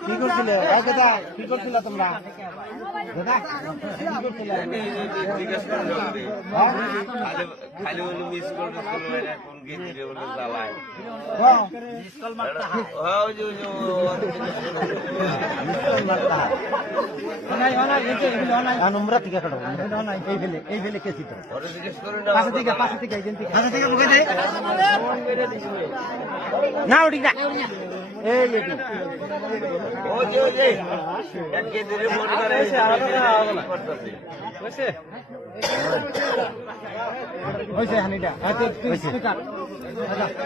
কি করছিলে দাদা, কি করছিল তোমরা দাদা? খালি বলে মিস করতে কোন গেছিলে বলে জ্বালায় নম্বর টিকা কাটো এই ফেলে কে ছিল পাশে থেকে না ওটি না এই হানিটা